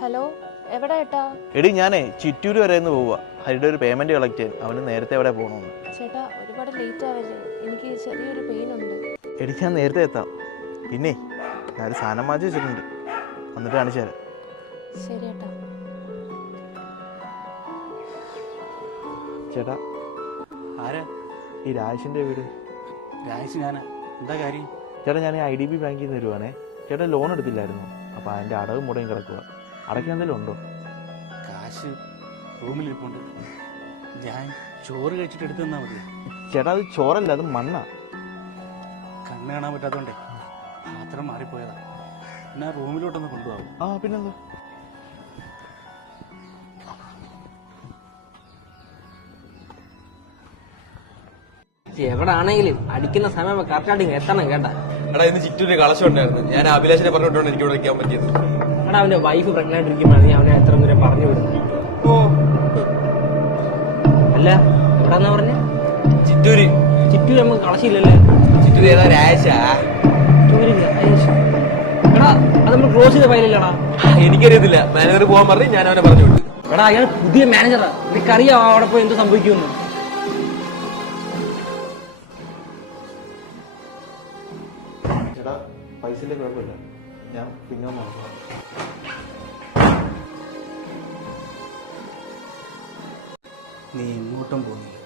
Hello, എവിടെ ഏട്ടാ? എടി ഞാനേ ചിറ്റൂര് വരെ ഒന്ന് പോവുക. ഹരിയുടെ ഒരു പേയ്മെന്റ് കളക്ട് ചെയ്യാൻ. അവന് നേരത്തെ എവിടെ പോകണമെന്ന്. ചേട്ടാ, ഒരുപാട് ലേറ്റ് ആവല്ലേ? എനിക്ക് ചെറിയൊരു പെയിൻ ഉണ്ട്. എടി ഞാൻ നേരത്തെ എത്താം. പിന്നെ ഞാനൊരു സാധനം വാങ്ങിച്ച് വെച്ചിട്ടുണ്ട്, വന്നിട്ട് കാണിച്ചു തരാം. ശരി ഏട്ടാ. ചേട്ടാ, ആരാ? ഈ രാജേഷിന്റെ വീട്. രാജേഷ് ഞാനാ. എന്താ കാര്യം? ചേട്ടാ, ഞാൻ IDB ബാങ്കിൽ നിന്ന് വരുവാണേ. ചേട്ടാ ലോൺ എടുത്തില്ലായിരുന്നു, അപ്പോൾ അതിൻ്റെ അടവ് മുടങ്ങി കിടക്കുക. അടയ്ക്കാൻ എന്തെങ്കിലും ഉണ്ടോ? കാശ് റൂമിലിരിപ്പുണ്ട്. ഞാൻ ചോറ് കഴിച്ചിട്ട് എടുത്തു തന്നാൽ മതി. ചേട്ടാ, അത് ചോറല്ല, അത് മണ്ണാ. കണ്ണ് കാണാൻ പറ്റാത്തോണ്ടേ പാത്രം മാറിപ്പോയതാ. പിന്നെ റൂമിലോട്ടൊന്ന് കൊണ്ടുപോകും. പിന്നെന്താ? എവിടെ ആണെങ്കിലും അടിക്കുന്ന സമയം കറക്റ്റായിട്ട് എത്തണം കേട്ടാ. എടാ, ഇന്ന് ചിറ്റൂര് കളശം ഉണ്ടായിരുന്നു. ഞാൻ അഭിലാഷിനെ പറഞ്ഞിട്ടാണ് എനിക്ക് ഇവിടെ നിൽക്കാൻ പറ്റിയത്. എടാ, അവന്റെ വൈഫ് പ്രഗ്നന്റ് ഇരിക്കുമ്പോഴാണ് ഞാൻ അവനെ എത്ര ദൂരം പറഞ്ഞു വിടുന്നത്. അല്ല, എവിടാന്നാ പറഞ്ഞ? ചിറ്റൂര്. ചിറ്റൂര് നമുക്ക് കളശില്ലല്ലേ? ചിറ്റൂര് ഏതാ? രാജ. എടാ, അത് നമ്മൾ ക്ലോസ് ചെയ്ത ഫയലല്ലടാ. എനിക്കറിയത്തില്ല. മാനേജർ പോകാൻ പറഞ്ഞു, ഞാൻ അവനെ പറഞ്ഞു വിട്ടു. എടാ, അയാൾ പുതിയ മാനേജറാ. നിനക്കറിയാം അവിടെ പോയി എന്ത് സംഭവിക്കുമെന്ന്. ചേട്ടാ, പൈസയിലെ കുഴപ്പമില്ല, ഞാൻ പിന്നെ നോക്കാം. നീ ഇങ്ങോട്ടും പോകുന്നില്ല.